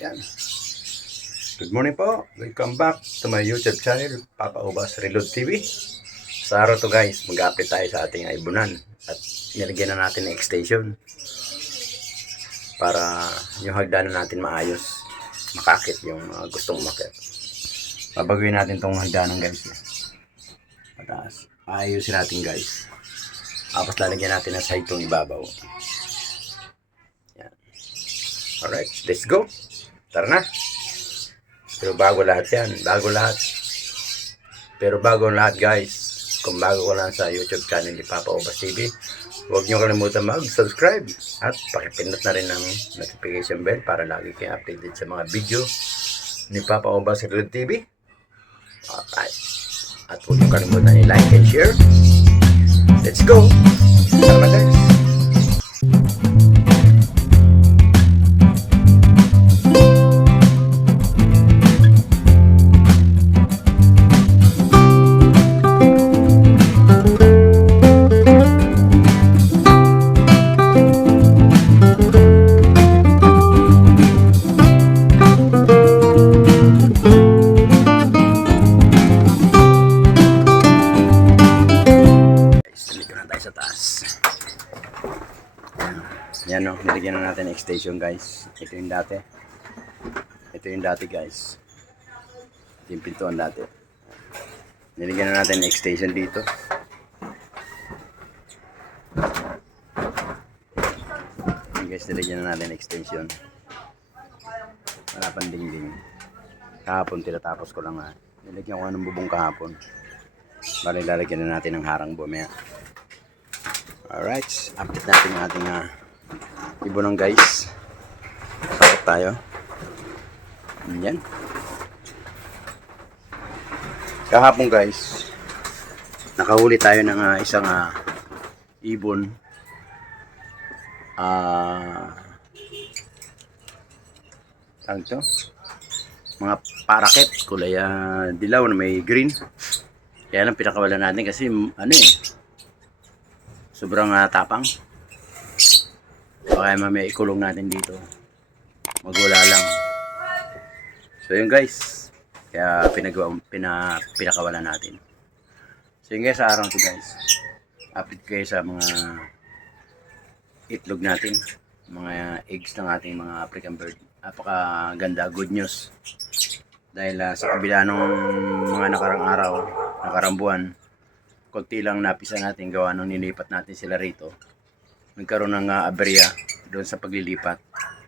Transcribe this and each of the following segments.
Yan. Good morning po. Welcome back to my YouTube channel, Papa Obas Reload TV. Sa araw to guys, mag-update tayo sa ating ibunan at nilagyan na natin ng extension para yung hagdanan natin maayos, makakit yung gustong umakit. Babaguhin natin tong hagdanan guys. Pataas. Ayusin natin guys. Tapos lalagyan natin ng side tong ibabaw. Yan. Alright, let's go. Tara na. Pero bago lahat yan. Pero bago lahat guys, kung bago ko lang sa YouTube channel ni Papa Obas TV, huwag nyo kalimutan mag-subscribe at pakipindot na rin ng notification bell para lagi kayo updated sa mga video ni Papa Obas Reload TV. Alright. At huwag nyo kalimutan i-like and share. Let's go! Tara na guys! Yan o, nilagyan na natin extension guys. Ito yung dati guys. Ito yung pintuan dati. Nilagyan na natin extension dito. Yan guys, nilagyan na natin extension. Wala pang dingding. Kahapon tinatapos ko lang ha. Nilagyan ko ng bubong kahapon. Bali lalagyan na natin ng harang bumaya. Alright, update natin yung ating ibunang guys. Sakot tayo. Yan. Kahapon guys, nakahuli tayo ng isang ibon. Tawag to? Mga paraket, kulay dilaw na may green. Kaya lang pinakawalan natin kasi sobrang tapang. Baka mamaya ikulong natin dito. Magwala lang. So yun guys. Kaya pinakawalan natin. So yun guys, sa araw to guys. Update kayo sa mga itlog natin. Mga eggs ng ating mga African bird. Napakaganda. Good news. Dahil sa kabila ng mga nakarang araw, nakarang buwan, konti lang napisa natin gawa nung nilipat natin sila rito. Nagkaroon ng aberya doon sa paglilipat.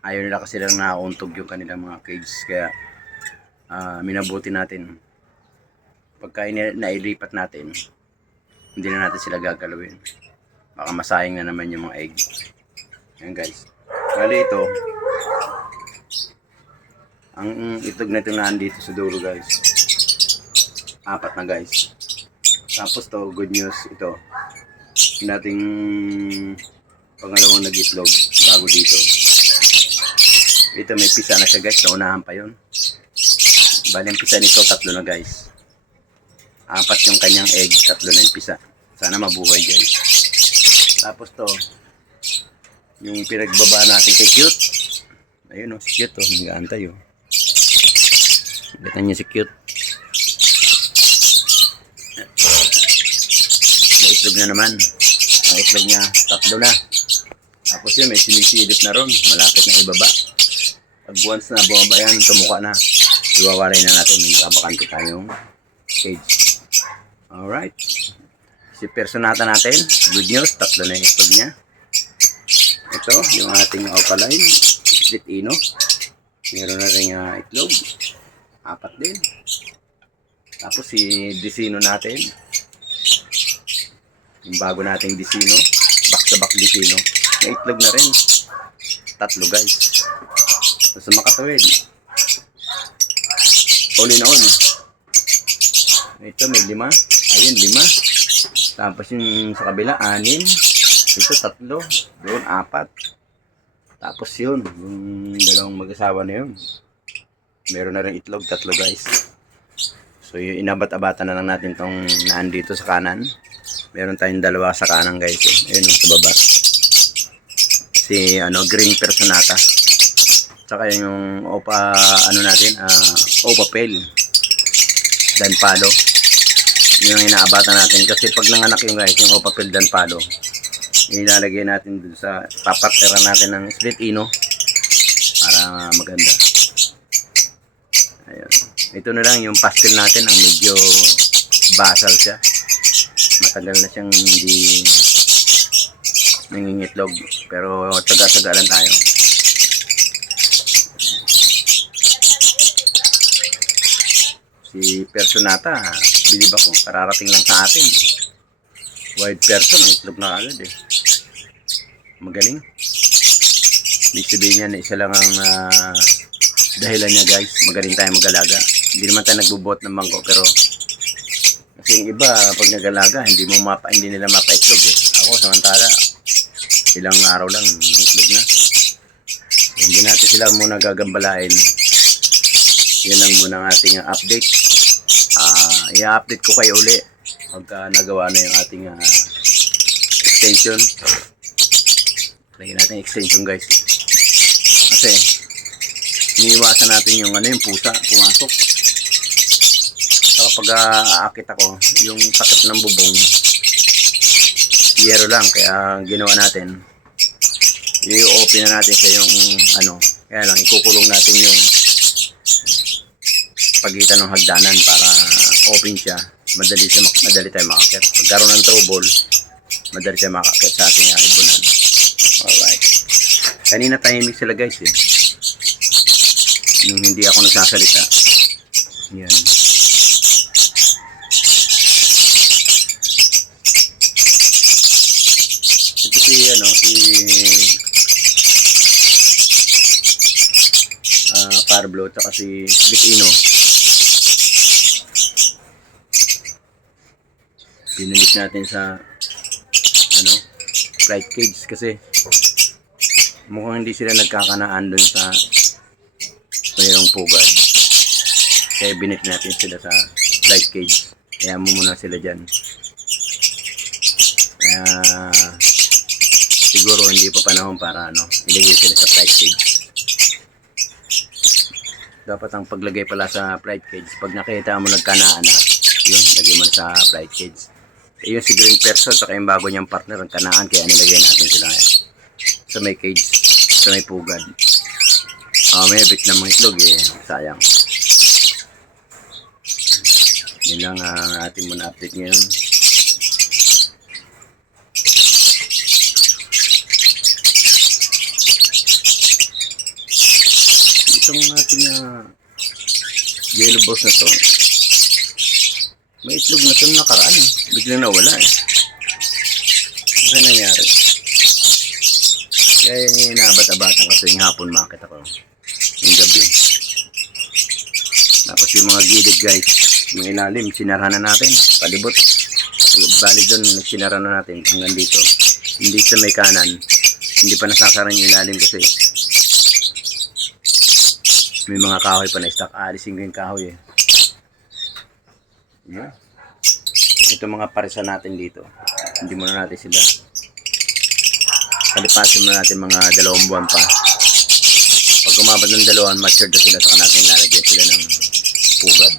Ayaw nila kasi lang nauuntog yung kanilang mga cage. Kaya minabuti natin. Pagka nailipat natin, hindi na natin sila gagalawin. Baka masayang na naman yung mga egg. Ayan guys. Bali ito, ang itlog na ito na andito sa dulo guys. 4 na guys. Tapos to, good news ito. Yung dating pangalawang nag-itlog bago dito. Ito may pisa na siya guys, naunahan pa yun. Bali ang pisa nito 3 na guys. 4 yung kanyang egg, 3 na yung pisa. Sana mabuhay guys. Tapos to, yung pinagbaba natin kay Cute. Ayun si Cute nag-aantay Bitan niya si Cute. May itlog na naman. Ang itlog niya 3 na. Tapos yun, may sinisilip na ron. Malapit na ibaba. Pag once na bumaba yan, tumuka na. Iwawaray na natin. May nakabakante tayong cage. Alright. Si Personata natin. Good news. 3 na yung itlog niya. Ito, yung ating opaline. Split ino. Meron na rin itlog. 4 din. Tapos si Disino natin. Yung bago nating Disino. Back-to-back Disino. May itlog na rin. 3 guys. So makatawid. All in all. Ito may 5. Ayun 5. Tapos yung sa kabila 6. Ito 3. Doon 4. Tapos yun. Yung dalawang mag-asawa na yun. Meron na rin itlog. 3 guys. So yung inabat-abatan na lang natin tong naandito sa kanan. Meron tayong 2 sa kanan guys. Ayun sa baba. Si green Personata. Tsaka yung opa, ano natin, opa pel. Dan palo. Yung inaabatan natin. Kasi pag nanganak yung guys, yung opa pel dan palo, ilalagay natin dun sa, papartera natin ng split ino para maganda. Ayun. Ito na lang yung pastel natin, ang medyo basal siya. Matagal na siyang hindi nangingitlog, pero taga-taga lang tayo. Si Personata, bilib ako, kararating lang sa atin. Wild person, ang itlog na agad eh. Magaling. Ibig sabihin yan, isa lang ang dahilan niya guys, magaling tayo mag-alaga. Hindi naman tayo nagbubot ng mangko, pero kasi yung iba, pag nag-alaga, hindi nila mapaitlog eh. Ako, samantala, ilang araw lang, itlog na. Hindi natin sila muna gagambalain. Yan lang muna ang ating update. I-update ko kayo uli pagka nagawa na yung ating extension. Lagyan natin extension guys. Kasi iniiwasan natin yung yung pusa pumasok. Saka pag aakit ako, yung takip ng bubong yero lang, kaya ginawa natin, i-open na natin siya yung kaya lang ikukulong natin yung pagitan ng hagdanan para open siya, madali tayo makakit. Pagkaroon ng trouble, madali tayo makakit sa ating ibunan. Alright, kanina tahimik sila guys eh, yung hindi ako nagsasalita. Yan. Ito si Parblo at si Bitino. Pinilit natin sa flight cage kasi mukhang hindi sila nagkakanaan doon sa mayroong pugad. Kaya binit natin sila sa flight cage. Kaya mo muna sila dyan. Kaya siguro hindi pa panahon para ilagay sila sa flight cage. Dapat ang paglagay pala sa flight cage, pag nakita mo nagkanaan na, yun, lagay mo na sa flight cage. Yun si Green Person at yung bago niyang partner ang kanaan, kaya nilagay natin sila sa may cage, sa may pugad. May bit na mga itlog eh, sayang. Yun lang ang ating muna update ngayon. Itong ating yellow boss na to, may itlog na ito nakaraan eh. Biglang nawala eh. Ano nangyari? Kaya yung inaabat-abatan kasi yung hapon makita ko. Yung gabi. Tapos yung mga gilid guys, yung ilalim, sinara na natin. Palibot. Bali doon, nagsinara na natin hanggang dito. Hindi sa may kanan. Hindi pa nasasaran yung ilalim kasi may mga kahoy pa na stock. Alisin ko yung kahoy eh. Yeah. Ito mga parisa natin dito, hindi muna natin sila, palipasin muna natin mga 2 buwan pa. Pag umabot ng 2, matured na sila, saka natin lalagyan sila ng pugad.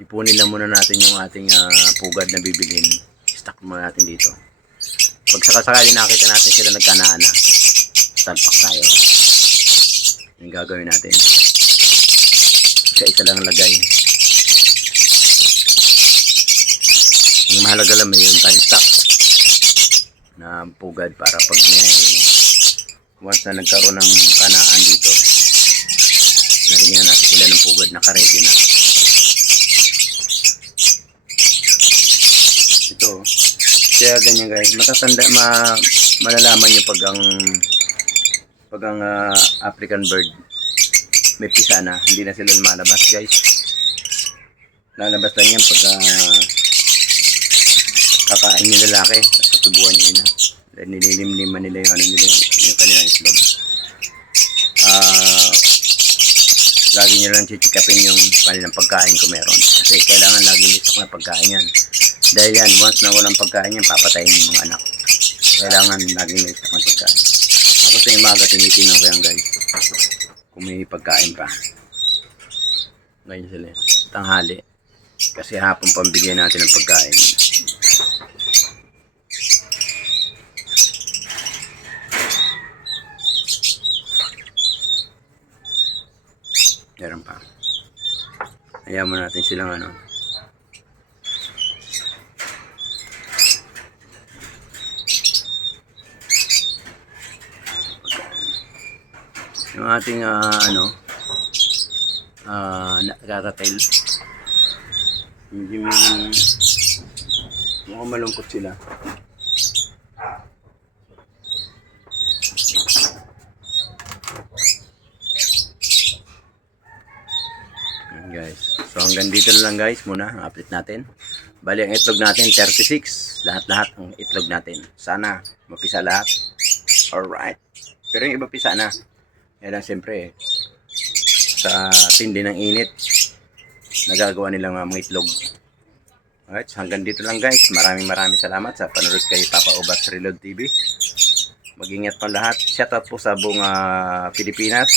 Ipunin lang muna natin yung ating pugad na bibilhin, stock muna natin dito. Pag sakasakali nakita natin sila nagkanaan na, talpak tayo. Yung gagawin natin, isa lang lagay. Ang mahalaga lang may yung time stock na pugad para pag may once na nagkaroon ng kanaan dito, nalagyan na natin sila ng pugad, naka-ready na. Ito, kaya ganyan guys, malalaman nyo pag ang African bird may pisa na, hindi na sila lumalabas guys. Lalabas lang yan pag kakain yung lalaki, tapos tutubuan niya na. Nililimliman nila yung yung kanilang itlog. Lagi nyo lang chichikapin yung kanilang pagkain kung meron. Kasi kailangan lagi may na pagkain yan. Dahil yan, once na walang pagkain yan, papatayin yung mga anak. Kailangan lagi may stock ng pagkain. Tapos yung umaga, tinitingnan ko yan guys. Kung may pagkain pa. Ngayon sila. Tanghali. Kasi hapon pambigay natin ng pagkain. Meron pa. Hayaan mo natin silang ano. Yung ating nakakatail. Hindi mukhang malungkot sila. Yan guys. So hanggang dito na lang guys muna ang update natin. Bali ang itlog natin 36. Lahat-lahat ang itlog natin. Sana mapisa lahat. Alright. Pero yung iba pisa na. Yan lang siyempre sa tindi ng init nagagawa nilang mga itlog. Alright, so hanggang dito lang guys. Maraming salamat sa panonood kay Papa Ubas Reload TV. Mag-ingat po lahat. Shoutout po sa buong Pilipinas,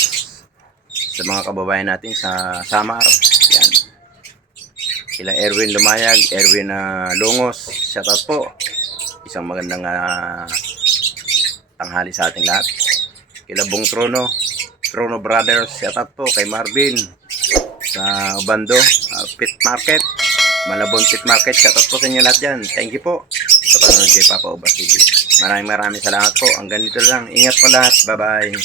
sa mga kababayan natin sa Samar. Yan. Kila Erwin Lumayag, Erwin Longos. Shoutout po. Isang magandang tanghali sa ating lahat. Kila Bong Trono Brothers, shoutout po kay Marvin sa Obando, Pit Market, Malabon Pit Market, shoutout po sa inyo lahat dyan. Thank you po sa panonood kay Papa Ubas TV. Maraming salamat po. Hanggang dito lang. Ingat po lahat. Bye bye.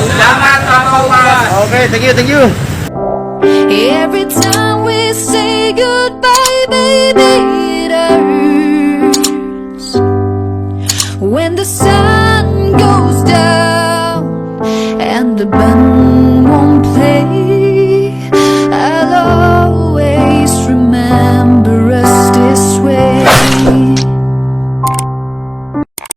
Salamat Papa Ubas. Okay, thank you. Every time we say goodbye, baby, it hurts. When the sun goes down and the band won't